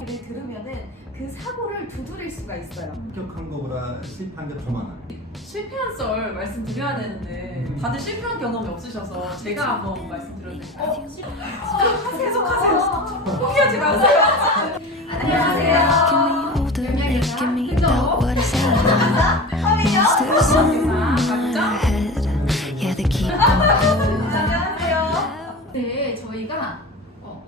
얘를 들으면은 그 사고를 두드릴 수가 있어요. 합격한 거보다 실패한 게 더 많아요. 실패한 썰 말씀드려야 되는데 다들 실패한 경험이 없으셔서 제가 한번 말씀드려도 될까요? 계속하세요. 포기하지 마세요. 안녕하세요. 안녕하세요. 네, 저희가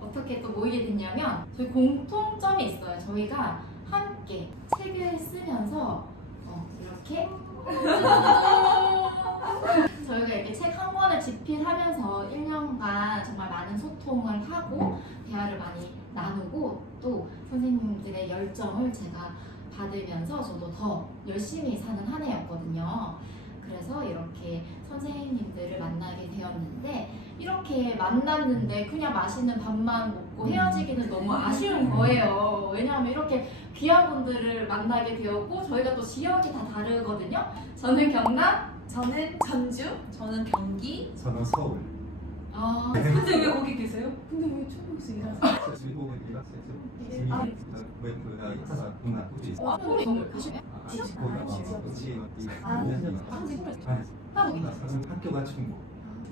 어떻게 또 모이게 됐냐면 저희 공통점이 있어요. 저희가 함께 책을 쓰면서 이렇게 저희가 이렇게 책 한 권을 집필하면서 1년간 정말 많은 소통을 하고 대화를 많이 나누고 또 선생님들의 열정을 제가 받으면서 저도 더 열심히 사는 한 해였거든요. 그래서 이렇게 선생님들을 만나게 되었는데 이렇게 만났는데 그냥 맛있는 밥만 먹고 헤어지기는 너무 아쉬운 거예요. 왜냐하면 이렇게 귀한 분들을 만나게 되었고 저희가 또 지역이 다 다르거든요. 저는 경남, 저는 전주. 저는 경기. 저는 서울. 근데 왜 거기 계세요? 근데 왜 초등학생 일하세요? 그리고 학교가 충북,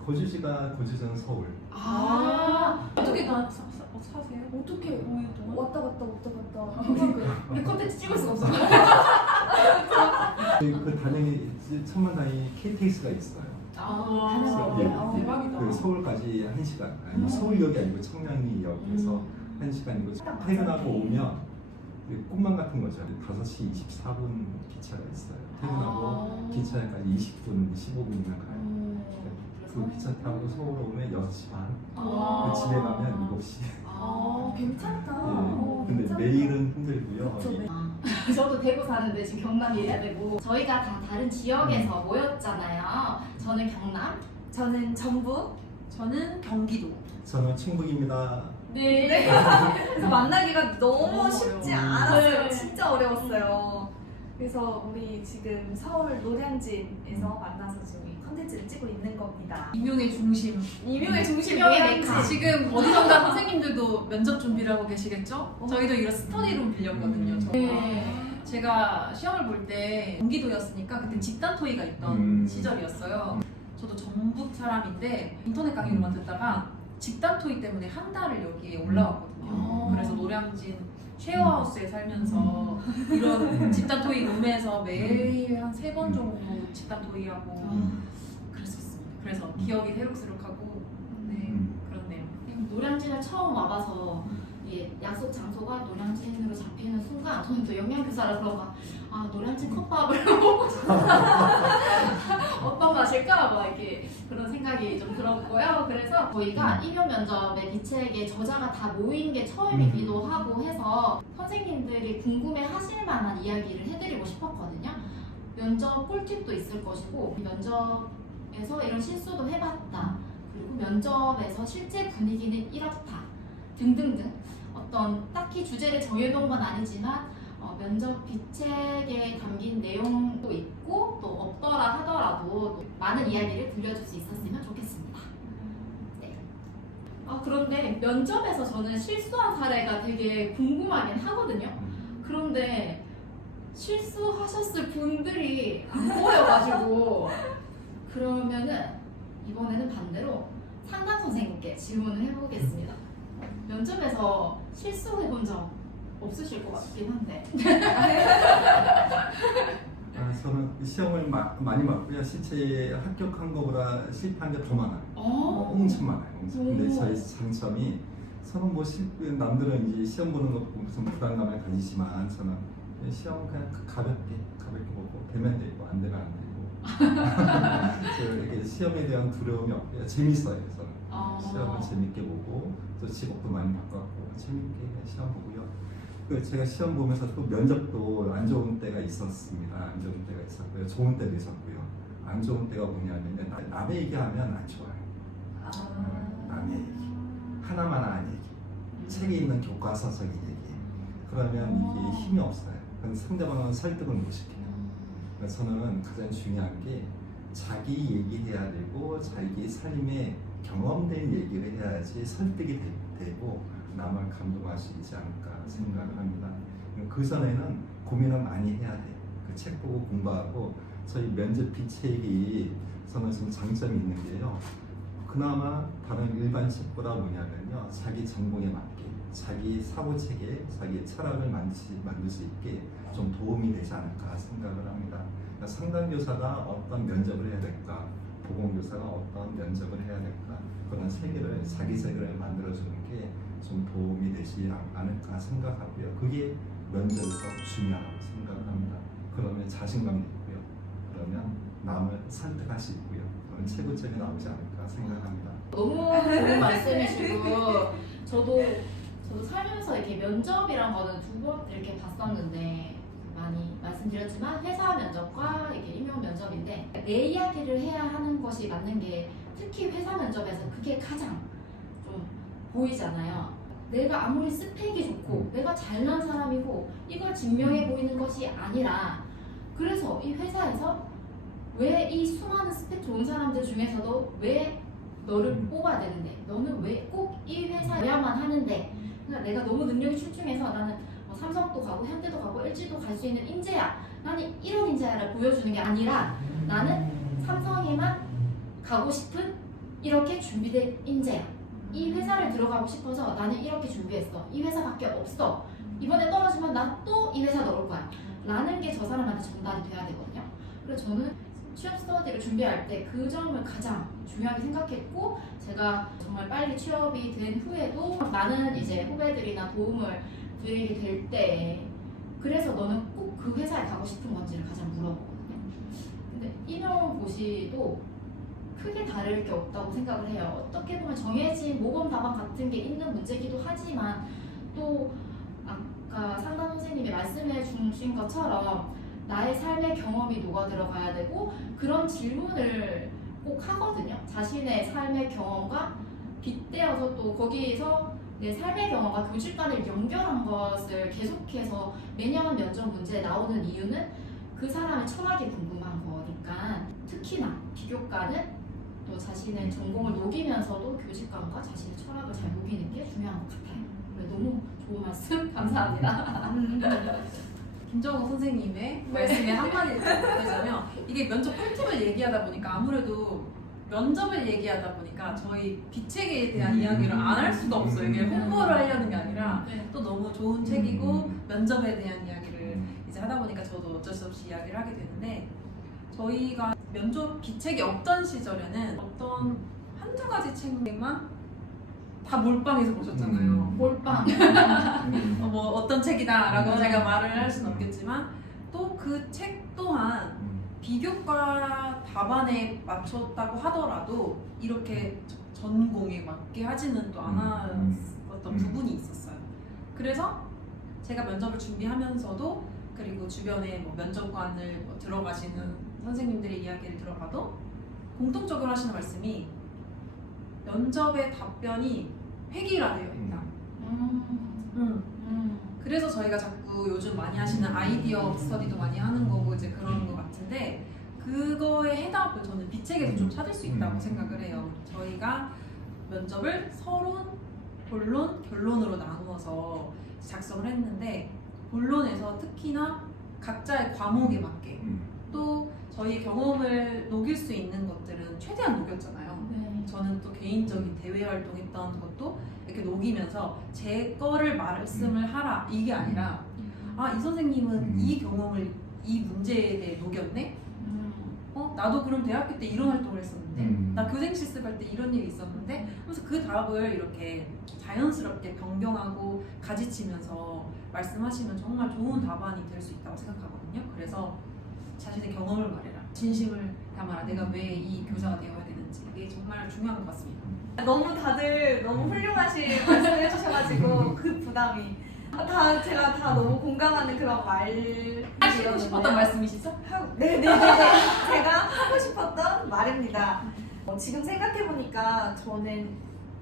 거주지가 거주지는 서울. 어떻게 사세요? 어떻게 5일 동안? 왔다 갔다. 우리 콘텐츠 찍을 수가 없어요. 그 단행이 천만다행히 KTX가 있어요. 대박이다. 그 서울까지 1시간, 아니 서울역이 아니고 청량리역에서 1시간이고 퇴근하고 오면 꿈만 같은 거죠. 5시 24분 기차가 있어요. 퇴근하고 기차까지 20분, 15분이면 가요. 그 기차 타고 서울 오면 6시 반, 그 집에 가면 7시. 괜찮다. 근데 괜찮다. 매일은 힘들고요. 그쵸, 저도 대구 사는데 지금 경남이 해야 되고 저희가 다 다른 지역에서 모였잖아요. 저는 경남. 저는 전북. 저는 경기도. 저는 충북입니다. 네. 그래서 만나기가 너무 너무 쉽지 어려워. 않았어요. 네. 진짜 어려웠어요. 그래서 우리 지금 서울 노량진에서 만나서 지금 이 컨텐츠를 찍고 있는 겁니다. 임용의 중심. 이명의 중심 임용의 노량진. 메카. 지금 어디선가 선생님들도 면접 준비를 하고 계시겠죠? 저희도 이런 스터디룸 빌렸거든요. 저희가. 네. 제가 시험을 볼 때 경기도였으니까 그때 집단 토의가 있던 시절이었어요. 저도 전북 사람인데 인터넷 강의로만 듣다가 집단 토의 때문에 한 달을 여기에 올라왔거든요. 그래서 노량진 쉐어하우스에 살면서 이런 집단 토의 룸에서 매일 한 3번 정도 집단 토의하고 그랬었습니다. 그래서 기억이 새록새록하고 네, 그렇네요. 노량진을 처음 와봐서 이게 약속 장소가 노량진으로 잡히는 순간 저는 또 영양교사라서 막 노량진 컵밥을 먹고 싶다. 어떤 맛일까? 막 이렇게 그런 생각이 좀 들었고요. 그래서 저희가 일요 면접의 기책에 저자가 다 모인 게 처음이기도 하고 해서 선생님들이 궁금해 하실 만한 이야기를 해드리고 싶었거든요. 면접 꿀팁도 있을 것이고 면접에서 이런 실수도 해봤다. 그리고 면접에서 실제 분위기는 이렇다. 등등등 어떤 딱히 주제를 정해놓은 건 아니지만 면접 기책에 담긴 내용도 있고 또 없더라 하더라도 많은 이야기를 들려줄 수 있었으면 좋겠습니다. 네. 그런데 면접에서 저는 실수한 사례가 되게 궁금하긴 하거든요. 그런데 실수하셨을 분들이 안 보여가지고 그러면은 이번에는 반대로 상담 선생님께 질문을 해보겠습니다. 면접에서 실수해본 적 없으실 것 같긴 한데. 저는 시험을 많이 봤고요. 실제 합격한 거보다 실패한 게 더 많아요. 엄청 많아요. 근데 저희 장점이 저는 남들은 이제 시험 보는 거 보고 무슨 부담감을 가지지만 저는 시험 그냥 가볍게 보고 되면 되고 안 되면 안 되고 저 이렇게 시험에 대한 두려움이 없고요. 재밌어요. 저는 시험을 재밌게 보고 또 직업도 많이 바꿨고 재밌게 시험 보고요. 제가 시험 보면서 또 면접도 안 좋은 때가 있었습니다. 안 좋은 때가 있었고요. 좋은 때도 있었고요. 안 좋은 때가 뭐냐면 남의 얘기하면 안 좋아요. 남의 얘기. 하나만 아는 얘기. 책에 있는 교과서적인 얘기. 그러면 이게 힘이 없어요. 상대방은 설득을 못 시켜요. 그래서 저는 가장 중요한 게 자기 얘기해야 되고 자기 삶에 경험된 얘기를 해야지 설득이 되고 남을 감동할 수 있지 않을까 생각을 합니다. 그 전에는 고민을 많이 해야 돼. 그 책 보고 공부하고 저희 면접 비책이 저는 좀 장점이 있는 게요. 그나마 다른 일반 책보다 뭐냐면요, 자기 전공에 맞게 자기 사고 체계, 자기 철학을 만들 수 있게 좀 도움이 되지 않을까 생각을 합니다. 그러니까 상담교사가 어떤 면접을 해야 될까, 보건교사가 어떤 면접을 해야 될까, 그런 체계를 자기 세계를 만들어주는 게 좀 도움이 되지 않을까 생각하고요. 그게 면접에서 중요하다고 생각을 합니다. 그러면 자신감이 있고요. 그러면 남을 설득할 수 있고요. 그런 최고점이 나오지 않을까 생각합니다. 너무 좋은 말씀이시고 저도 살면서 이렇게 면접이란 거는 두 번 이렇게 봤었는데 많이 말씀드렸지만 회사 면접과 이렇게 임용 면접인데 내 이야기를 해야 하는 것이 맞는 게 특히 회사 면접에서 그게 가장 좀 보이잖아요. 내가 아무리 스펙이 좋고 내가 잘난 사람이고 이걸 증명해 보이는 것이 아니라 그래서 이 회사에서 왜 이 수많은 스펙 좋은 사람들 중에서도 왜 너를 뽑아야 되는데 너는 왜 꼭 이 회사에 와야만 하는데 그러니까 내가 너무 능력이 출중해서 나는 뭐 삼성도 가고 현대도 가고 LG도 갈 수 있는 인재야 나는 이런 인재야를 보여주는 게 아니라 나는 삼성에만 가고 싶은 이렇게 준비된 인재야 이 회사를 들어가고 싶어서 나는 이렇게 준비했어 이 회사밖에 없어 이번에 떨어지면 나 또 이 회사 넣을 거야 라는 게 저 사람한테 전달이 돼야 되거든요. 그래서 저는 취업 스터디를 준비할 때 그 점을 가장 중요하게 생각했고 제가 정말 빨리 취업이 된 후에도 많은 이제 후배들이나 도움을 드리게 될 때 그래서 너는 꼭 그 회사에 가고 싶은 건지를 가장 물어보거든요. 근데 임용고시도 크게 다를 게 없다고 생각을 해요. 어떻게 보면 정해진 모범 답안 같은 게 있는 문제기도 하지만 또 아까 상담 선생님이 말씀해 주신 것처럼 나의 삶의 경험이 녹아 들어가야 되고 그런 질문을 꼭 하거든요. 자신의 삶의 경험과 빗대어서 또 거기에서 내 삶의 경험과 교직관을 연결한 것을 계속해서 매년 면접 문제에 나오는 이유는 그 사람의 철학이 궁금한 거니까 특히나 비교과는 또 자신의 전공을 녹이면서도 교직관과 자신의 철학을 잘 녹이는 게 중요한 것 같아요. 너무 좋은 말씀 감사합니다. 김정우 선생님의 말씀에 한마디 드리자면 이게 면접 꿀팁을 얘기하다 보니까 아무래도 면접을 얘기하다 보니까 저희 비책에 대한 이야기를 안 할 수가 없어요. 이게 홍보를 하려는 게 아니라 또 너무 좋은 책이고 면접에 대한 이야기를 이제 하다 보니까 저도 어쩔 수 없이 이야기를 하게 되는데 저희가 면접 비책이 없던 시절에는 어떤 한두 가지 책만 다 몰빵해서 보셨잖아요. 몰빵. 뭐 어떤 책이다라고 제가 말을 할 수는 없겠지만 또 그 책 또한 비교과 답안에 맞췄다고 하더라도 이렇게 전공에 맞게 하지는 또 않았던 부분이 있었어요. 그래서 제가 면접을 준비하면서도 그리고 주변에 뭐 면접관을 뭐 들어가시는 선생님들의 이야기를 들어봐도 공통적으로 하시는 말씀이 면접의 답변이 획일화되어 있다. 그래서 저희가 자꾸 요즘 많이 하시는 아이디어 스터디도 많이 하는 거고 이제 그런 거 같은데 그거의 해답을 저는 비책에서 좀 찾을 수 있다고 생각을 해요. 저희가 면접을 서론, 본론, 결론으로 나누어서 작성을 했는데 본론에서 특히나 각자의 과목에 맞게 또 저희 경험을 녹일 수 있는 것들은 최대한 녹였잖아요. 네. 저는 또 개인적인 대외 활동했던 것도 이렇게 녹이면서 제 거를 말씀을 하라 이게 아니라 아, 이 선생님은 이 경험을 이 문제에 대해 녹였네? 나도 그럼 대학교 때 이런 활동을 했었는데 나 교생 실습할 때 이런 일이 있었는데 그래서 그 답을 이렇게 자연스럽게 변경하고 가지치면서 말씀하시면 정말 좋은 답안이 될 수 있다고 생각하거든요. 그래서 자신의 경험을 말해라, 진심을 담아라, 내가 왜 이 교사가 되어야 되는지 이게 정말 중요한 것 같습니다. 너무 다들 너무 훌륭하신 말씀을 해주셔가지고 그 부담이 제가 다 너무 공감하는 그런 하시고 싶었던 말씀이시죠? 네네네 제가 하고 싶었던 말입니다. 지금 생각해보니까 저는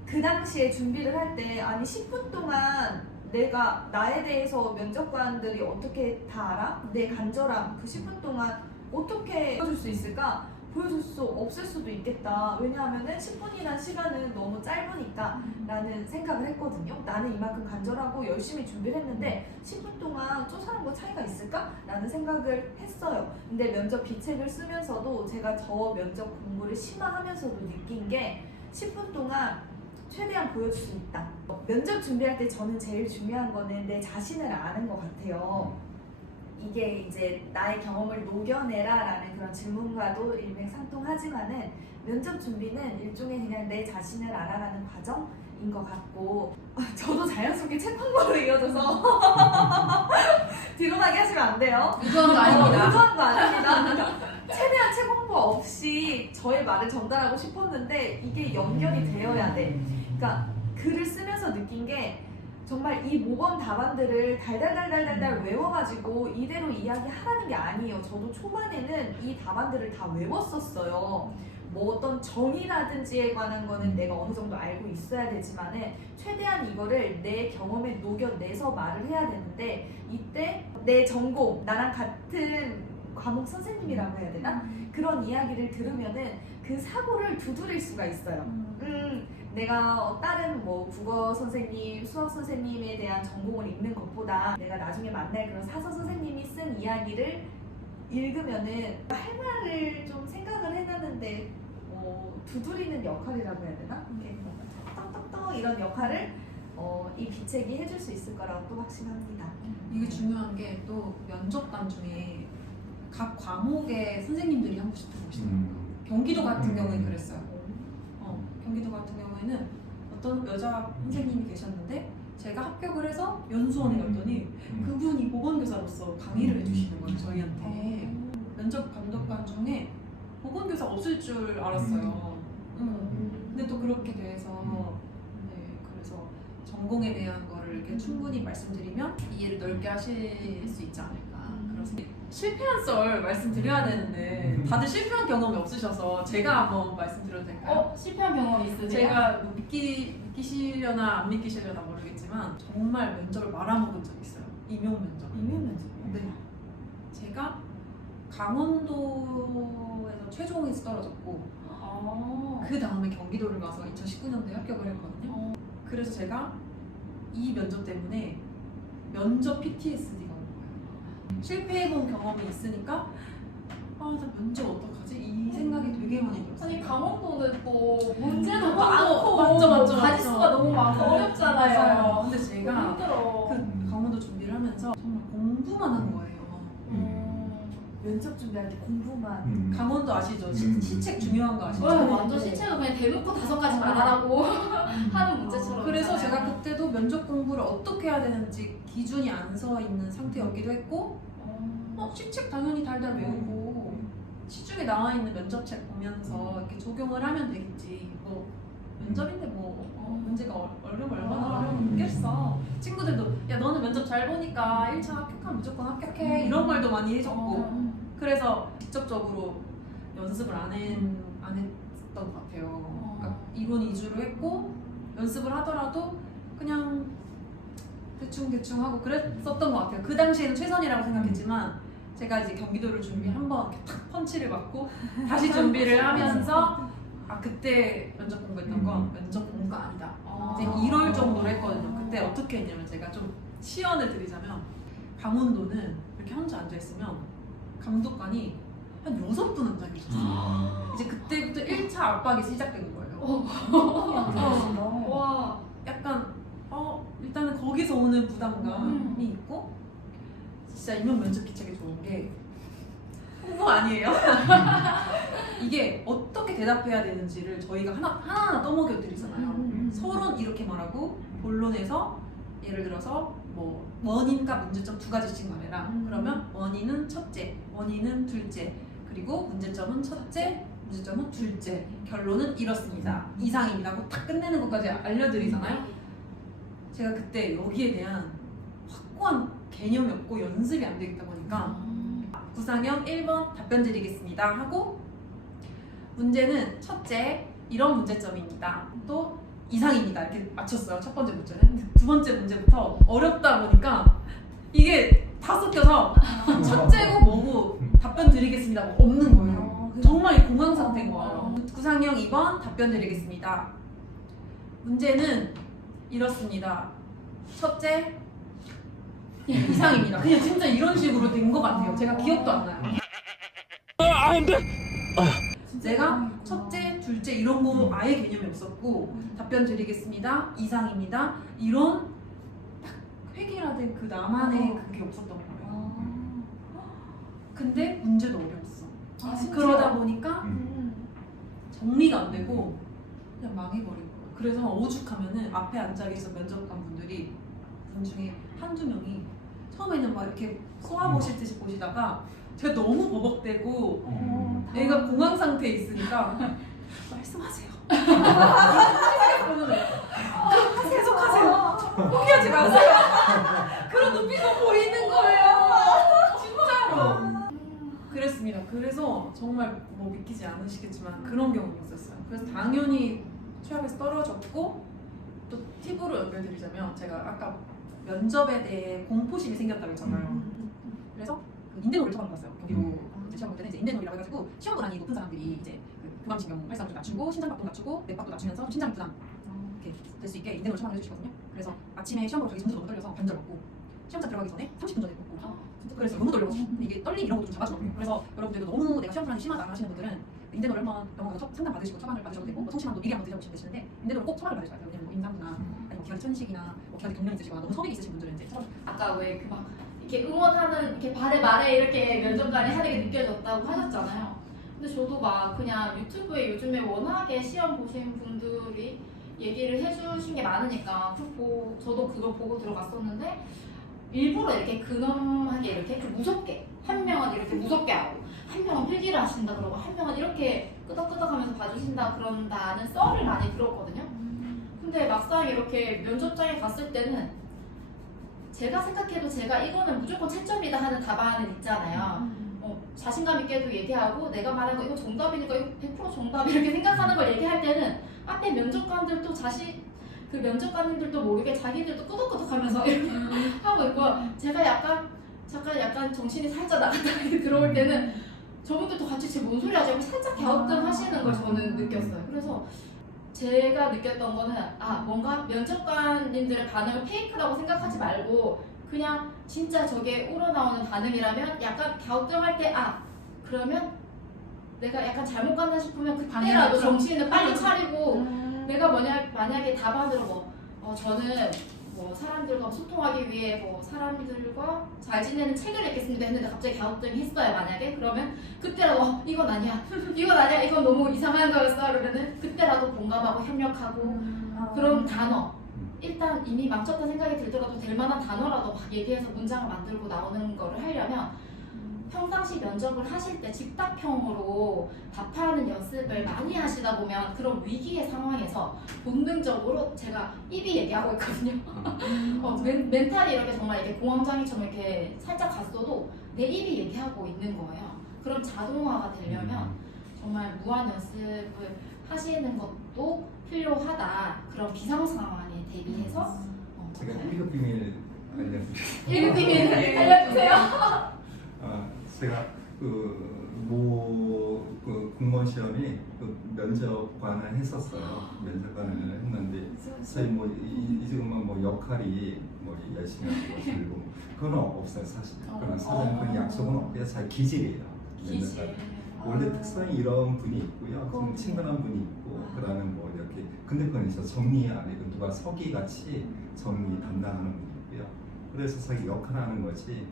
그 당시에 준비를 할 때 아니 10분 동안 내가 나에 대해서 면접관들이 어떻게 다 알아? 내 간절함 그 10분 동안 어떻게 해줄 수 있을까? 보여줄 수 없을 수도 있겠다. 왜냐하면은 10분이라는 시간은 너무 짧으니까 라는 생각을 했거든요. 나는 이만큼 간절하고 열심히 준비를 했는데 10분 동안 저 사람과 차이가 있을까? 라는 생각을 했어요. 근데 면접 비책을 쓰면서도 제가 저 면접 공부를 심화하면서도 느낀 게 10분 동안 최대한 보여줄 수 있다. 면접 준비할 때 저는 제일 중요한 거는 내 자신을 아는 것 같아요. 이게 이제 나의 경험을 녹여내라 라는 그런 질문과도 일맥상통하지만은 면접 준비는 일종의 그냥 내 자신을 알아가는 과정인 것 같고 저도 자연스럽게 책 홍보로 이어져서 뒤로 가게 하시면 안 돼요. 의도한 거 아닙니다. 의도한 거 아닙니다. 최대한 책 홍보 없이 저의 말을 전달하고 싶었는데 이게 연결이 되어야 돼. 그러니까 글을 쓰면서 느낀 게 정말 이 모범 답안들을 달달달달달달 외워가지고 이대로 이야기하라는 게 아니에요. 저도 초반에는 이 답안들을 다 외웠었어요. 뭐 어떤 정의라든지에 관한 거는 내가 어느 정도 알고 있어야 되지만은 최대한 이거를 내 경험에 녹여내서 말을 해야 되는데 이때 내 전공, 나랑 같은 과목 선생님이라고 해야 되나? 그런 이야기를 들으면은 그 사고를 두드릴 수가 있어요. 내가 다른 뭐 국어 선생님, 수학 선생님에 대한 전공을 읽는 것보다 내가 나중에 만날 그런 사서 선생님이 쓴 이야기를 읽으면은 할 말을 좀 생각을 해놨는데 두드리는 역할이라고 해야 되나? 이렇게 떡떡떡 이런 역할을 이 비책이 해줄 수 있을 거라고 또 확신합니다. 이게 중요한 게 또 면접관 중에 각 과목의 선생님들이 한 번씩 들어오시더라고요. 경기도 같은 경우는 그랬어요. 경기도 같은 경우에는 어떤 여자 선생님이 계셨는데 제가 합격을 해서 연수원에 갔더니 그분이 보건교사로서 강의를 해주시는 거예요, 저희한테. 면접 감독관 중에 보건교사 없을 줄 알았어요. 근데 또 그렇게 돼서 네, 그래서 전공에 대한 거를 이렇게 충분히 말씀드리면 이해를 넓게 하실 수 있지 않을까. 그래서 실패한 썰 말씀드려야 되는데 다들 실패한 경험이 없으셔서 제가 한번 말씀드려도 될까요? 실패한 경험 있으세요? 제가 뭐 믿기시려나 안 믿기시려나 모르겠지만 정말 면접을 말아먹은 적이 있어요. 임용 면접. 임용 면접이요? 네. 제가 강원도에서 최종에서 떨어졌고 그 다음에 경기도를 가서 2019년도에 합격을 했거든요. 그래서 제가 이 면접 때문에 면접 PTSD가 온 거예요. 실패해본 경험이 있으니까 나 면접 어떡하지? 이 생각이 되게 많이 들었어요. 아니 강원도는 또 문제도 강원도, 많고 맞죠. 가지수가 너무 많고 어렵잖아요. 맞아요. 근데 제가 힘들어. 그 강원도 준비를 하면서 정말 공부만 한 거예요. 면접 준비할 때 공부만. 강원도 아시죠? 시책 중요한 거 아시죠? 완전 시체가 그냥 대놓고 5가지만 안 하고 하는 문제처럼. 그래서 있잖아요. 제가 그때도 면접 공부를 어떻게 해야 되는지 기준이 안 서 있는 상태였기도 했고 시책 당연히 달달 외우고 시중에 나와 있는 면접책 보면서 이렇게 적용을 하면 되겠지. 뭐 면접인데 뭐 문제가 얼마나 어려웠겠어. 친구들도 야 너는 면접 잘 보니까 1차 합격하면 무조건 합격해 이런 말도 많이 해줬고 그래서 직접적으로 연습을 안 했던 것 같아요. 그러니까 이론 위주로 했고 연습을 하더라도 그냥 대충 하고 그랬었던 것 같아요. 그 당시에는 최선이라고 생각했지만 제가 이제 경기도를 준비 한번 이렇게 탁 펀치를 맞고 다시 준비를 하면서 그때 면접 공부했던 건 면접 공부가 아니다. 이제 이럴 정도로 했거든요. 그때 어떻게 했냐면 제가 좀 시연을 드리자면 강원도는 이렇게 혼자 앉아있으면 감독관이 한 6분 앉아 계셨어요. 이제 그때부터 1차 압박이 시작되는 거예요. 와. 약간 일단은 거기서 오는 부담감이 있고 진짜 임용 면접 기책이 좋은 게 홍보 아니에요? 이게 어떻게 대답해야 되는지를 저희가 하나하나 떠먹여 드리잖아요. 서론 이렇게 말하고 본론에서 예를 들어서 뭐 원인과 문제점 2가지씩 말해라. 그러면 원인은 첫째, 원인은 둘째, 그리고 문제점은 첫째, 문제점은 둘째, 결론은 이렇습니다. 이상입니다. 하고 딱 끝내는 것까지 알려드리잖아요. 제가 그때 여기에 대한 확고한 개념이 없고 연습이 안 되겠다 보니까 구상형 1번 답변 드리겠습니다 하고 문제는 첫째 이런 문제점입니다. 또 이상입니다. 이렇게 맞췄어요. 첫 번째 문제는. 근데 두 번째 문제부터 어렵다 보니까 이게 다 섞여서 첫째고 뭐고 답변 드리겠습니다. 뭐 없는 거예요. 정말 정말 공황 상태인 거예요. 구상형 2번 답변 드리겠습니다. 문제는 이렇습니다. 첫째, 이상입니다. 그냥 진짜 이런 식으로 된 것 같아요. 제가 기억도 안 나요. 내가 첫째, 둘째 이런 거 아예 개념이 없었고 답변 드리겠습니다. 이상입니다. 이런 딱 획일화된 그 나만의 그게 없었던 거예요. 근데 문제도 어려웠어. 그러다 보니까 정리가 안 되고 그냥 망해버린 거예요. 그래서 오죽하면은 앞에 앉아 계신 면접관 분들이 분 중에 한두 명이 처음에는 막 이렇게 쏘아보실 듯이 보시다가 제가 너무 버벅대고 애가 공황 상태에 있으니까 말씀하세요. 계속하세요. 포기하지 마세요. 그런 눈빛도 보이는 거예요. 진짜로. 그랬습니다. 그래서 정말 뭐 믿기지 않으시겠지만 그런 경험이 있었어요. 그래서 당연히 취업에서 떨어졌고 또 팁으로 연결드리자면 제가 아까 면접에 대해 공포심이 생겼다고 했잖아요. 그래서 그 인대놀이를 처음 해봤어요. 경기도 이제 시험 볼 때는 이제 인대놀이라고 해가지고 시험 권한이 높은 사람들이 이제 그 교감신경 활성을 좀 낮추고 신장박도 낮추고 맥박도 낮추면서 좀 신장 부담 이렇게 될 수 있게 인대놀이 처방을 해주시거든요. 그래서 아침에 시험 보러 가기 전부터 너무 떨려서 반절 먹고 시험장 들어가기 전에 30분 전에 먹고 그래서 너무 떨려가지고 이게 떨림 이런 것도 좀 잡아주거든요. 그래서 여러분들도 너무 내가 시험 불안이 심하다 하시는 분들은 인대놀이 한번 병원 가서 상담 받으시고 처방을 받으셔도 되고 뭐 성심환도 미리 한번 드셔보시면 되시는데 인대놀이 꼭 처방을 받으셔야 돼요. 왜냐면 뭐 임산부나 아니면 기관지 천식이나 뭐 기관지 경련 있으시거나 너무 소득이 있으신 분들은 이제 아까 왜 그 막 이렇게 응원하는 이렇게 발에 말에 이렇게 면접관이 하는 게 느껴졌다고 하셨잖아요. 근데 저도 막 그냥 유튜브에 요즘에 워낙에 시험 보신 분들이 얘기를 해주신 게 많으니까 저도 그걸 보고 들어갔었는데 일부러 이렇게 근엄하게 이렇게 좀 무섭게 한 명은 이렇게 무섭게 하고 한 명은 필기를 하신다 그러고 한 명은 이렇게 끄덕끄덕하면서 봐주신다 그런다는 썰을 많이 들었거든요. 근데 막상 이렇게 면접장에 갔을 때는 제가 생각해도 제가 이거는 무조건 채점이다 하는 답안은 있잖아요. 자신감 있게도 얘기하고 내가 말한 거 이거 정답이니까 이거 100% 정답 이렇게 생각하는 걸 얘기할 때는 앞에 면접관들도 그 면접관님들도 모르게 자기들도 끄덕끄덕하면서 이렇게 하고 있고 제가 약간 정신이 살짝 나갔다 들어올 때는 저분들도 같이 지금 뭔 소리 하지? 살짝 갸우뚱하시는 걸 저는 느꼈어요. 그래서 제가 느꼈던 거는 뭔가 면접관님들의 반응을 페이크라고 생각하지 말고 그냥 진짜 저게 우러나오는 반응이라면 약간 갸우뚱할 때 그러면 내가 약간 잘못 갔나 싶으면 그때라도 정신을 빨리 차리고 내가 만약에 답안으로 저는 뭐 사람들과 소통하기 위해 뭐 사람들과 잘 지내는 책을 읽겠습니다 했는데 갑자기 갸우뚱이 했어요. 만약에 그러면 그때라도 이건 아니야 이건 너무 이상한 거였어 그러면은 그때라도 공감하고 협력하고 그런 단어 일단 이미 망쳤다 생각이 들더라도 될 만한 단어라도 막 얘기해서 문장을 만들고 나오는 거를 하려면 평상시 면접을 하실 때 집답형으로 답하는 연습을 많이 하시다 보면 그런 위기의 상황에서 본능적으로 제가 입이 얘기하고 있거든요. 멘탈이 이렇게 정말 이렇게 공황장애처럼 이렇게 살짝 갔어도 내 입이 얘기하고 있는 거예요. 그럼 자동화가 되려면 정말 무한 연습을 하시는 것도 필요하다. 그런 비상 상황에 대비해서 제가 1급 비밀 알려드릴게요. 1급 비밀 알려주세요. 제가 공무원 시험이 면접관을 했었어요. 면접관을 했는데 저희 지금은 역할이 열심히 하고 들고 그건 없어요 사실. 그런 사전 그런 약속은 없고요. 잘 기질이에요. 면접관. 원래 특성이 이런 분이 있고요. 좀 친근한 분이 있고 그다음에 이렇게 근데 그건 있어 정리 아니고 누가 서기 같이 정리 담당하는 분이 있고요. 그래서 자기 역할을 하는 거지.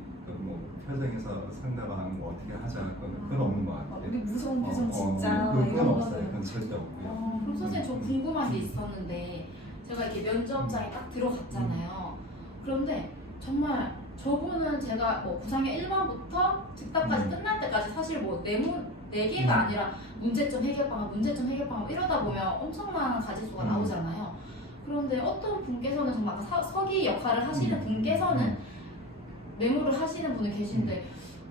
표정에서 상대방 어떻게 하자 그건 없는 것 같아요. 우리 무서운 표정 진짜 그건 없어요. 그건 절대 없고요. 그럼 선생님 저 궁금한 게 있었는데 제가 이렇게 면접장에 딱 들어갔잖아요. 그런데 정말 저분은 제가 구상형 1번부터 즉답까지 끝날 때까지 사실 내문 4개가 아니라 문제점 해결방안 이러다 보면 엄청난 가지수가 나오잖아요. 그런데 어떤 분께서는 정말 서기 역할을 하시는 분께서는 메모를 하시는 분이 계신데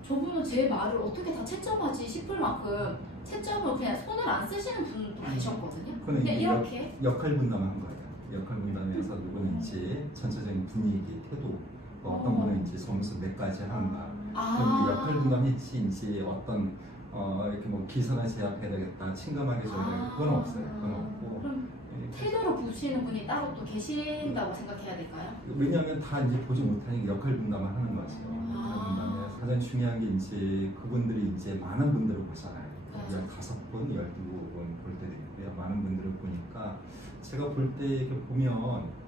저분은 제 말을 어떻게 다 채점하지 싶을 만큼 채점을 그냥 손을 안 쓰시는 분도 계셨거든요. 근데 이렇게 역할 분담한 거예요. 역할 분담해서 누구는 이제 전체적인 분위기, 태도, 어떤 분은 이제 점수 몇 가지 하는가. 그럼 역할 분담했지 이제 어떤 이렇게 뭐 기선을 제압해야 되겠다, 침감하게 줘야 되겠다, 그건 없어요. 그건 없고. 그럼 태도로 보시는 분이 따로 또 계신다고 생각해야 될까요? 왜냐하면 다 이제 보지 못하니까 역할 분담을 하는 거죠. 아. 역할 분담에 가장 중요한 게 이제 그분들이 이제 많은 분들을 보잖아요. 맞아. 15분, 12분 볼 때도 있고요. 많은 분들을 보니까 제가 볼 때 이렇게 보면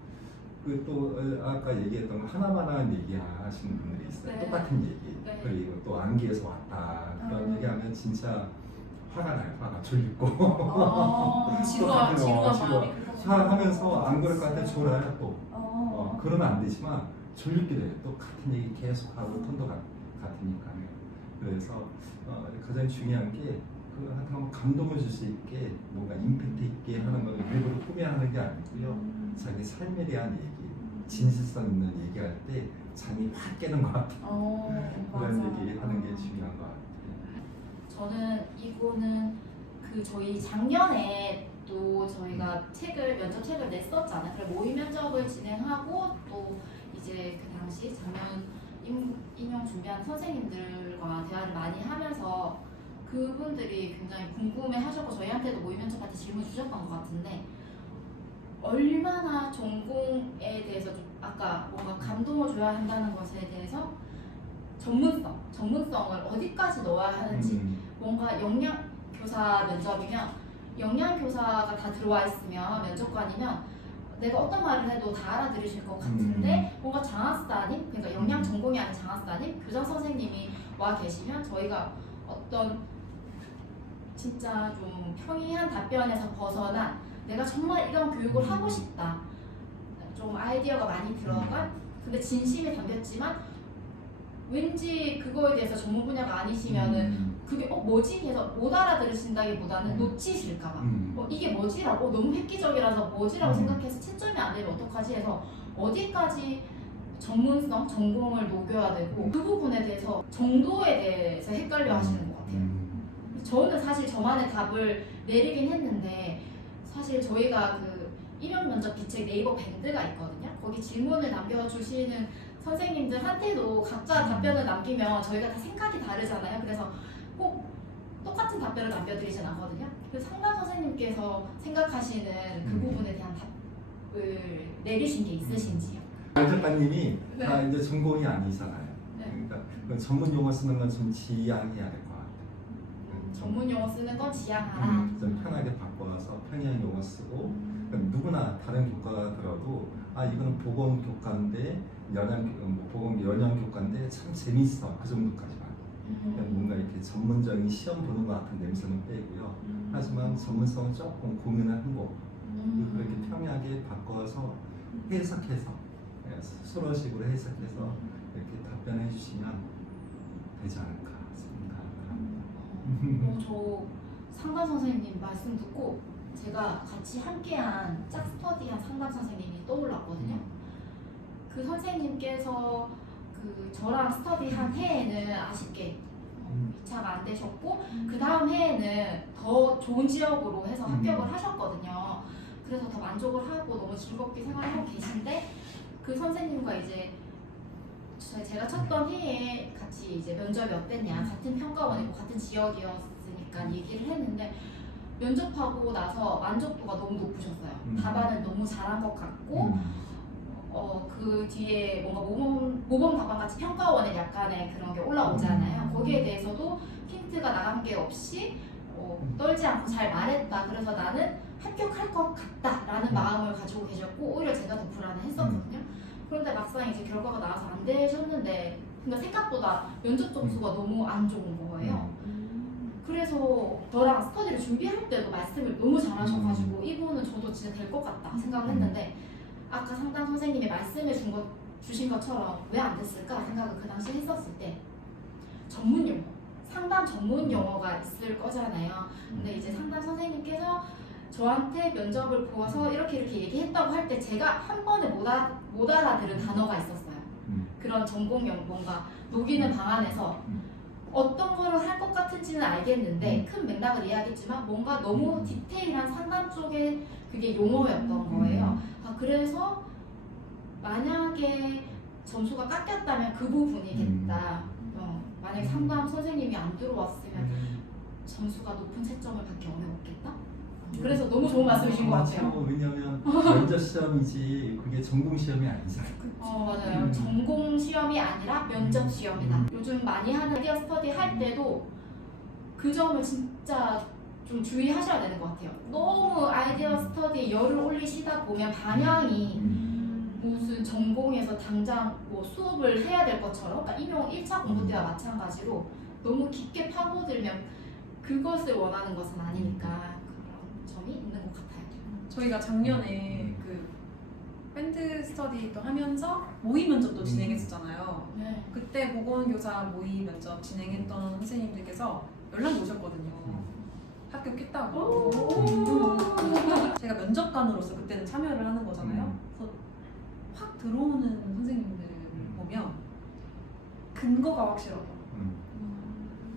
그 또 아까 얘기했던 거 하나만한 얘기하시는 분들이 있어요. 네. 똑같은 얘기. 네. 그리고 또 안기에서 왔다. 그런 얘기하면 진짜 화가 나요. 화가 졸리고. 지루한 지루한 마음이 하면서 안 그럴 것 같아 졸아요 또. 그러면 안 되지만 졸리게 돼요. 또 같은 얘기 계속하고 톤도 같으니까요. 그래서 가장 중요한 게 그 한번 감동을 줄 수 있게 뭔가 임팩트 있게 하는 걸 일부러 꾸며하는 게 아니고요. 자기 삶에 대한 얘기, 진실성 있는 얘기할 때 잠이 확 깨는 것 같아요. 그런 얘기 하는 게 중요한 것 같아요. 저는 이거는 그 저희 작년에 또 저희가 면접 책을 냈었잖아요. 그래서 모의 면접을 진행하고 또 이제 그 당시 작년 임용 준비한 선생님들과 대화를 많이 하면서 그분들이 굉장히 궁금해 하셨고 저희한테도 모의 면접할 때 질문 주셨던 것 같은데 얼마나 전공에 대해서 좀 아까 뭔가 감동을 줘야 한다는 것에 대해서 전문성을 어디까지 넣어야 하는지 뭔가 영양교사 면접이면 영양교사가 다 들어와 있으면 면접관이면 내가 어떤 말을 해도 다 알아들으실 것 같은데 뭔가 장학사님, 그러니까 영양 전공이 아닌 장학사님, 교장 선생님이 와 계시면 저희가 어떤 진짜 좀 평이한 답변에서 벗어난 내가 정말 이런 교육을 하고 싶다. 좀 아이디어가 많이 들어간 근데 진심이 담겼지만 왠지 그거에 대해서 전문 분야가 아니시면은 그게 뭐지 해서 못 알아들으신다기보다는 놓치실까봐 이게 뭐지라고 너무 획기적이라서 뭐지라고 생각해서 채점이 안 되면 어떡하지 해서 어디까지 전문성, 전공을 녹여야 되고 그 부분에 대해서 정도에 대해서 헷갈려 하시는 것 같아요. 저는 사실 저만의 답을 내리긴 했는데 사실 저희가 그 임용 면접 비책 네이버 밴드가 있거든요. 거기 질문을 남겨주시는 선생님들한테도 각자 답변을 남기면 저희가 다 생각이 다르잖아요. 그래서 꼭 똑같은 답변을 남겨드리진 않거든요. 그래서 상담 선생님께서 생각하시는 그 부분에 대한 답을 내리신 게 있으신지요? 면접관님이 네. 다 이제 전공이 아니잖아요. 네. 그러니까 그 전문 용어 쓰는 건 좀 지양해야 될 것 같아요. 전문 용어 쓰는 건 지양하라. 좀 편하게 바꿔서 평이한 용어 쓰고 그러니까 누구나 다른 교과가 들어도 이거는 보건 교과인데 보건 연영 교과인데 참 재밌어 그 정도까지만. 그러니까 뭔가 이렇게 전문적인 시험 보는 것 같은 냄새는 빼고요. 하지만 전문성은 조금 고민을 하고 그렇게 평이하게 바꿔서 해석해서 수로식으로 해석해서 이렇게 답변해 주시면 되지 않을까 생각합니다. 저 상담 선생님 말씀 듣고 제가 같이 함께한 짝 스터디한 상담 선생님이 떠올랐거든요. 그 선생님께서 그 저랑 스터디한 해에는 아쉽게 2차가 안 되셨고 그 다음 해에는 더 좋은 지역으로 해서 합격을 하셨거든요. 그래서 더 만족을 하고 너무 즐겁게 생활하고 계신데 그 선생님과 이제 제가 쳤던 해에 같이 이제 면접이 어땠냐 같은 평가원이고 같은 지역이었으니까 얘기를 했는데 면접하고 나서 만족도가 너무 높으셨어요. 답안을 너무 잘한 것 같고 그 뒤에 뭔가 모범 답안 같이 평가원에 약간의 그런 게 올라오잖아요. 거기에 대해서도 힌트가 나간 게 없이 떨지 않고 잘 말했다. 그래서 나는 합격할 것 같다라는 마음을 가지고 계셨고 오히려 제가 더 불안해했었거든요. 그런데 막상 이제 결과가 나와서 안 되셨는데 그러니까 생각보다 면접 점수가 너무 안 좋은 거예요. 그래서 저랑 스터디를 준비할 때도 말씀을 너무 잘하셔가지고 이분은 저도 진짜 될 것 같다 생각을 했는데 아까 상담 선생님이 말씀해 주신 것처럼 왜 안 됐을까 생각을 그 당시 했었을 때 전문 용어, 상담 전문 용어가 있을 거잖아요. 근데 이제 상담 선생님께서 저한테 면접을 보아서 이렇게 얘기했다고 할 때 제가 한 번에 못 알아들은 단어가 있었어요. 그런 전공용 뭔가 녹이는 방안에서 어떤 거를 할 것 같은지는 알겠는데 큰 맥락을 이해하겠지만 뭔가 너무 디테일한 상담 쪽에 그게 용어였던 거예요. 그래서 만약에 점수가 깎였다면 그 부분이겠다. 만약에 상담 선생님이 안 들어왔으면 점수가 높은 채점을 받기 어려웠겠다? 그래서 너무 좋은 말씀이신 것 같아요. 왜냐면 면접 시험이지 그게 전공 시험이 아니잖아요. 맞아요. 전공 시험이 아니라 면접 시험이다. 요즘 많이 하는 아이디어 스터디 할 때도 그 점을 진짜 좀 주의하셔야 되는 것 같아요. 너무 아이디어 스터디에 열을 올리시다 보면 방향이 무슨 전공에서 당장 뭐 수업을 해야 될 것처럼, 그러니까 임용 1차 공부 때와 마찬가지로 너무 깊게 파고들면 그것을 원하는 것은 아니니까 그런 점이 있는 것 같아요. 저희가 작년에 그 밴드 스터디도 하면서 모의 면접도 진행했었잖아요. 네. 그때 보건교사 모의 면접 진행했던 선생님들께서 연락이 오셨거든요. 합격했다고. 제가 면접관으로서 그때는 참여를 하는 거잖아요. 그래서 확 들어오는 선생님들을 보면 근거가 확실하더라고요.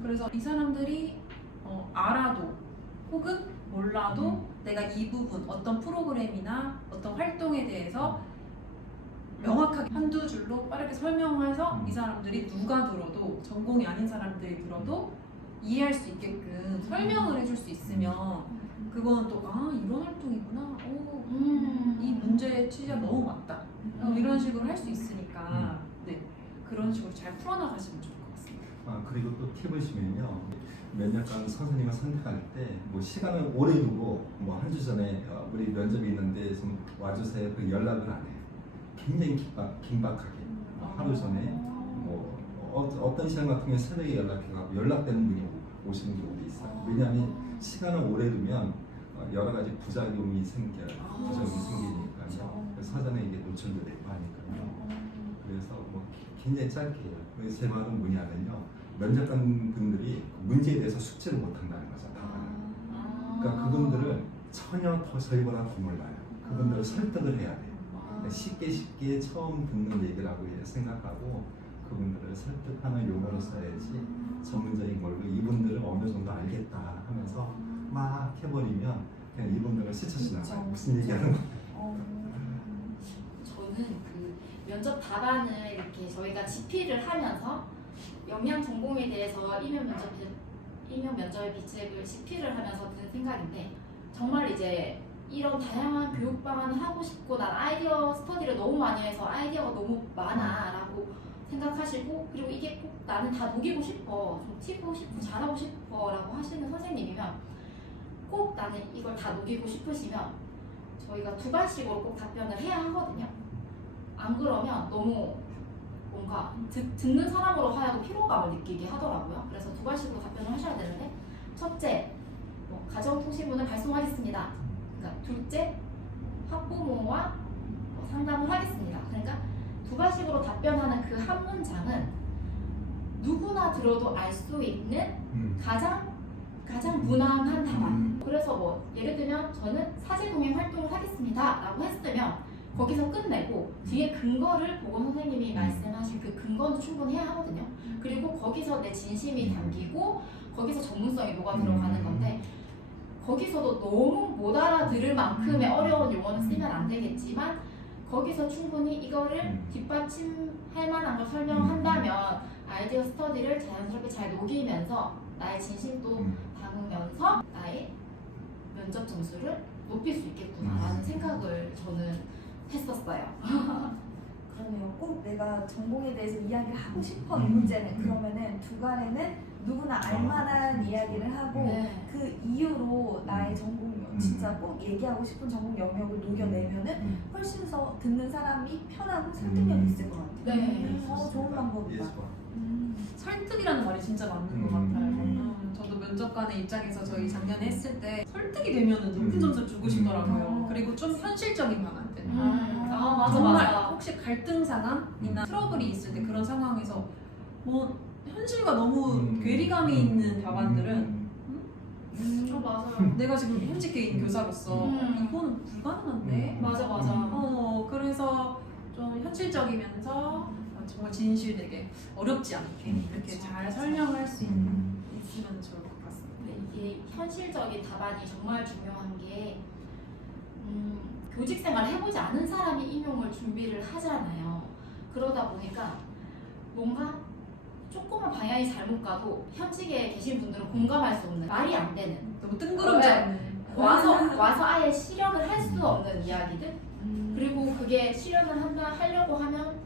그래서 이 사람들이 알아도 혹은 몰라도 내가 이 부분 어떤 프로그램이나 어떤 활동에 대해서 명확하게 한두 줄로 빠르게 설명해서 이 사람들이 누가 들어도 전공이 아닌 사람들이 들어도 이해할 수 있게끔 설명을 해줄 수 있으면 그거는 또 이런 활동이구나. 이 문제의 취지가 너무 맞다. 이런 식으로 할 수 있으니까 네, 그런 식으로 잘 풀어나가시면 좋을 것 같습니다. 그리고 또 팁을 주면요. 면접관 선생님을 선택할 때 뭐 시간을 오래 두고 뭐 한 주 전에 우리 면접이 있는데 좀 와주세요. 그 연락을 안 해요. 굉장히 긴박하게 하루 전에 뭐 어떤 시간 같은 경우에 새벽에 연락해가지고 연락되는 분이 오시는 경우도 있어요. 왜냐하면 시간을 오래 두면 여러 가지 부작용이 생기니까요. 그래서 사전에 이게 노출도 되고 하니까요. 그래서 뭐 굉장히 짧게 해요. 그래서 제 말은 뭐냐면요. 면접관 분들이 문제에 대해서 숙지를 못한다는 거죠. 그러니까 그분들을 전혀 더 저희보다 더 몰라요. 그분들을 설득을 해야 돼요. 쉽게 처음 듣는 얘기라고 생각하고 그분들을 설득하는 용어로 써야지 전문적인 걸로 이분들을 어느 정도 알겠다 하면서 막 해버리면 그냥 이분들을 스쳐 지나가요. 무슨 얘기하는 거예요. 저는 그 면접 답안을 이렇게 저희가 집필을 하면서 영양 전공에 대해서 임용 면접의 비책을 집필을 하면서 드는 생각인데 정말 이제 이런 다양한 교육 방안을 하고 싶고 난 아이디어 스터디를 너무 많이 해서 아이디어가 너무 많아 라고 생각하시고 그리고 이게 꼭 나는 다 녹이고 싶어 좀 튀고 싶고 잘하고 싶어 라고 하시는 선생님이면 꼭 나는 이걸 다 녹이고 싶으시면 저희가 두 가지식으로 꼭 답변을 해야 하거든요. 안 그러면 너무 뭔가 듣는 사람으로 하여금 피로감을 느끼게 하더라고요. 그래서 두 가지식으로 답변을 하셔야 되는데 첫째, 가정통신문을 발송하겠습니다. 그러니까 둘째, 학부모와 상담을 하겠습니다. 그러니까 두 가지식으로 답변하는 그 한 문장은 누구나 들어도 알 수 있는 가장 무난한 답안. 그래서 예를 들면 저는 사제동행 활동을 하겠습니다 라고 했으면 거기서 끝내고 뒤에 근거를 보건 선생님이 말씀하신 그 근거는 충분히 해야 하거든요. 그리고 거기서 내 진심이 담기고 거기서 전문성이 녹아 들어가는 건데 거기서도 너무 못 알아들을 만큼의 어려운 용어는 쓰면 안 되겠지만 거기서 충분히 이거를 뒷받침할 만한 걸 설명한다면 아이디어 스터디를 자연스럽게 잘 녹이면서 나의 진심도 담으면서 나의 면접 점수를 높일 수 있겠구나라는 생각을 저는 했었어요. 그러네요. 꼭 내가 전공에 대해서 이야기를 하고 싶어 이 문제는 그러면은 두간에는 누구나 알만한 이야기를 하고 네. 그 이유로 나의 전공 진짜 꼭 얘기하고 싶은 전공 영역을 녹여내면은 훨씬 더 듣는 사람이 편하고 설득력이 있을 것 같아요. 네. 좋은 방법이다. 설득이라는 말이 진짜 맞는 것 같아요. 저도 면접관의 입장에서 저희 작년에 했을 때 설득이 되면 높은 점수를 주고 싶더라고요. 그리고 좀 현실적인 방안들. 맞아 정말 맞아. 혹시 갈등 상황이나 트러블이 있을 때 그런 상황에서 현실과 너무 괴리감이 있는 답안들은 맞아요. 내가 지금 현직 개인 교사로서 이거는 불가능한데 맞아. 그래서 좀 현실적이면서 정말 진실되게 어렵지 않게 이렇게 잘 설명할 수 있으면 좋을 것 같습니다. 근데 이게 현실적인 답안이 정말 중요한 게 교직 생활을 해보지 않은 사람이 임용을 준비를 하잖아요. 그러다 보니까 뭔가 조금만 방향이 잘못 가도 현직에 계신 분들은 공감할 수 없는 말이 안 되는 너무 뜬구름지 않는. 와서 아예 실현을 할 수 없는 이야기들 그리고 그게 실현을 하려고 하면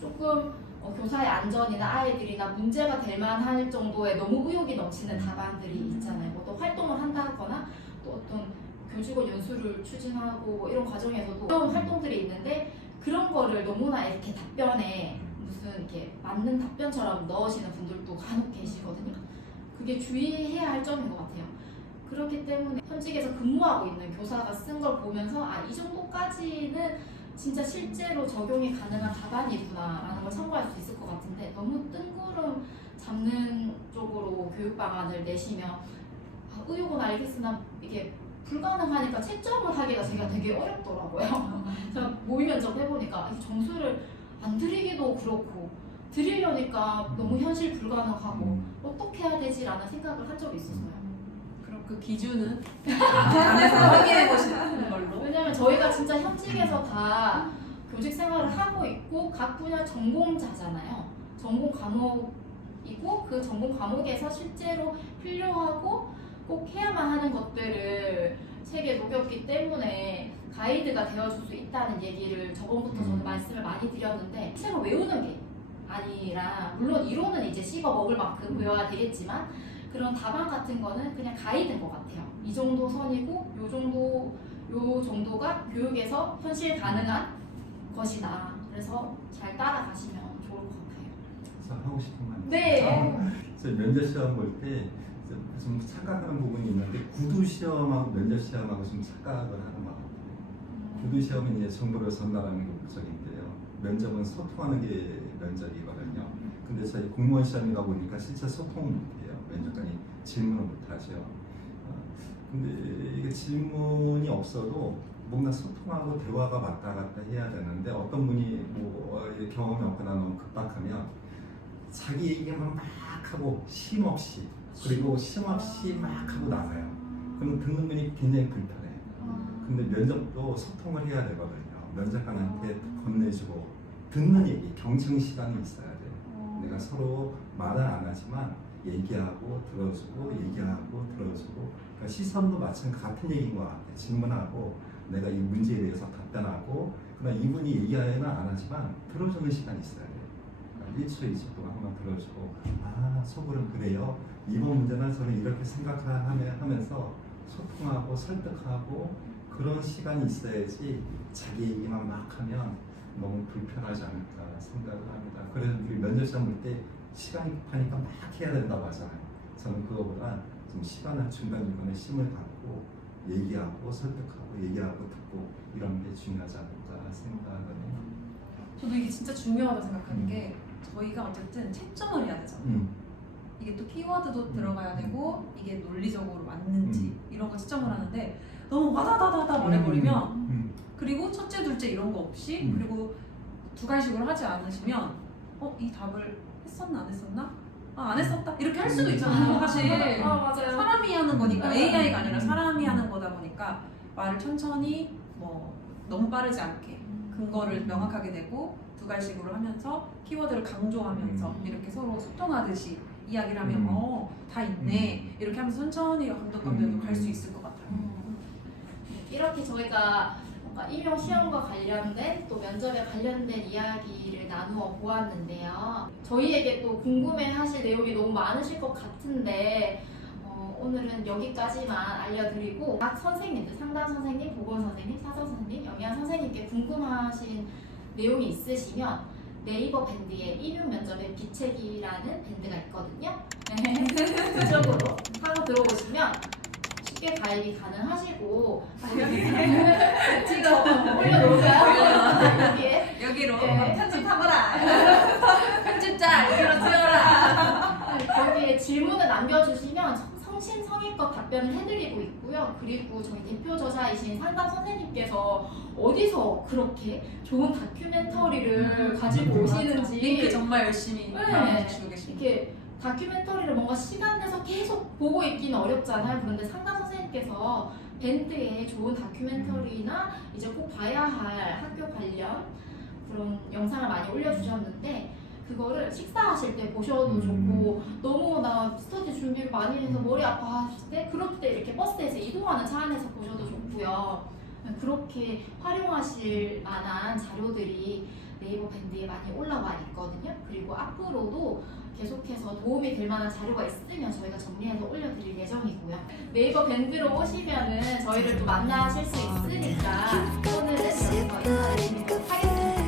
조금 교사의 안전이나 아이들이나 문제가 될 만할 정도의 너무 의욕이 넘치는 답안들이 있잖아요. 뭐 또 활동을 한다거나 또 어떤 교직원 연수를 추진하고 뭐 이런 과정에서도 어려운 활동들이 있는데 그런 거를 너무나 이렇게 답변에 무슨 이렇게 맞는 답변처럼 넣으시는 분들도 간혹 계시거든요. 그게 주의해야 할 점인 것 같아요. 그렇기 때문에 현직에서 근무하고 있는 교사가 쓴 걸 보면서 아, 이 정도까지는 진짜 실제로 적용이 가능한 답안이구나라는 걸 참고할 수 있을 것 같은데 너무 뜬구름 잡는 쪽으로 교육 방안을 내시면 아, 의욕은 알겠으나 이게 불가능하니까 채점을 하기가 제가 되게 어렵더라고요. 제가 모의 면접 해보니까 점수를 안 드리기도 그렇고 드리려니까 너무 현실 불가능하고 어떻게 해야 되지라는 생각을 한 적이 있었어요. 그럼 그 기준은 안에서 확인해 보시는 걸로. 왜냐면 저희가 진짜 현직에서 다 교직 생활을 하고 있고 각 분야 전공자잖아요. 전공 과목이고 그 전공 과목에서 실제로 필요하고 꼭 해야만 하는 것들을 책에 녹였기 때문에 가이드가 되어줄 수 있다는 얘기를 저번부터 저는 말씀을 많이 드렸는데 책을 외우는 게 아니라 물론 이론은 이제 씹어 먹을 만큼 외워야 되겠지만 그런 답안 같은 거는 그냥 가이드인 것 같아요. 이 정도 선이고 요 정도가 교육에서 현실 가능한 것이다. 그래서 잘 따라가시면 좋을 것 같아요. 저 하고 싶은 말. 네. 저 면접 시험 볼 때 좀 착각하는 부분이 있는데 구두 시험하고 면접 시험하고 좀 착각을 하는 것 같아요. 구두 시험은 이제 정보를 전달하는 게 목적인데요. 면접은 소통하는 게 면접이거든요. 근데 저희 공무원 시험이다 보니까 실제 소통을 못해요. 면접관이 질문을 못하죠. 근데 이게 질문이 없어도 뭔가 소통하고 대화가 왔다 갔다 해야 되는데 어떤 분이 뭐 경험이 없거나 너무 급박하면 자기 얘기만 막 하고 쉼 없이 그리고 쉼 없이 막 하고 나가요. 그럼 듣는 분이 굉장히 불편해요. 근데 면접도 소통을 해야 되거든요. 면접관한테 건네주고 듣는 얘기, 경청 시간이 있어야 돼요. 내가 서로 말은 안 하지만 얘기하고 들어주고 얘기하고 들어주고 그러니까 시선도 같은 얘기인 것 같아요. 질문하고 내가 이 문제에 대해서 답변하고 그러나 이분이 얘기하지는 안 하지만 들어주는 시간이 있어야 돼요. 1초, 2초 동안 한번 들어주고 아 속으로는 그래요. 이번 문제는 저는 이렇게 생각하면서 소통하고 설득하고 그런 시간이 있어야지 자기 얘기만 막 하면 너무 불편하지 않을까 생각을 합니다. 그래서 우리 면접 시험 볼 때 시간이 급하니까 막 해야 된다고 하잖아요. 저는 그거보다 좀 시간을 중간중간에 쉼을 갖고 얘기하고 설득하고 얘기하고 듣고 이런 게 중요하지 않을까 생각을 해요. 저도 이게 진짜 중요하다고 생각하는 게 저희가 어쨌든 채점을 해야 되잖아요. 이게 또 키워드도 들어가야 되고 이게 논리적으로 맞는지 이런 거 채점을 하는데 너무 와다다다다 말해버리면 그리고 첫째 둘째 이런 거 없이 그리고 두 가지식으로 하지 않으시면 이 답을 했었나 안 했었나? 안 했었다 이렇게 할 수도 있잖아요. 사실 맞아요. 사람이 하는 거니까 AI가 아니라 사람이 하는 거다 보니까 말을 천천히 뭐 너무 빠르지 않게 근거를 명확하게 내고 두 가지식으로 하면서 키워드를 강조하면서 이렇게 서로 소통하듯이 이야기를 하면 다 있네 이렇게 하면서 천천히 감독관들도 갈 수 있을 것 같아요. 이렇게 저희가 뭔가 임용 시험과 관련된 또 면접에 관련된 이야기를 나누어 보았는데요. 저희에게 또 궁금해하실 내용이 너무 많으실 것 같은데 오늘은 여기까지만 알려드리고 각 선생님들, 상담 선생님, 보건 선생님, 사서 선생님, 영양 선생님께 궁금하신 내용이 있으시면 네이버 밴드에 임용 면접의 비책이라는 밴드가 있거든요. 그쪽으로 하고 들어오시면 쉽게 가입이 가능하시고 지금 올려놓을까요? 여기로 네. 편집하거라. 편집자 여기로 튀어라. 거기에 질문을 남겨주시면 성심성의껏 답변을 해드리고 있고요. 그리고 저희 대표 저자이신 상담 선생님께서 어디서 그렇게 좋은 다큐멘터리를 가지고 오시는지 링크 정말 열심히 만들어주시고 계십니다. 이렇게 다큐멘터리를 뭔가 시간 내서 계속 보고 있기는 어렵잖아요. 그런데 상담 선생님께서 밴드에 좋은 다큐멘터리나 이제 꼭 봐야 할 학교 관련 그런 영상을 많이 올려주셨는데 그거를 식사하실 때 보셔도 좋고, 너무 나 스터디 준비를 많이 해서 머리 아파하실 때 그럴 때 이렇게 버스에서 이동하는 차 안에서 보셔도 좋고요. 그렇게 활용하실 만한 자료들이 네이버 밴드에 많이 올라와 있거든요. 그리고 앞으로도 계속해서 도움이 될 만한 자료가 있으면 저희가 정리해서 올려드릴 예정이고요. 네이버 밴드로 오시면은 저희를 또 만나실 수 있으니까 오늘은 여기서 인사드리도록 하겠습니다.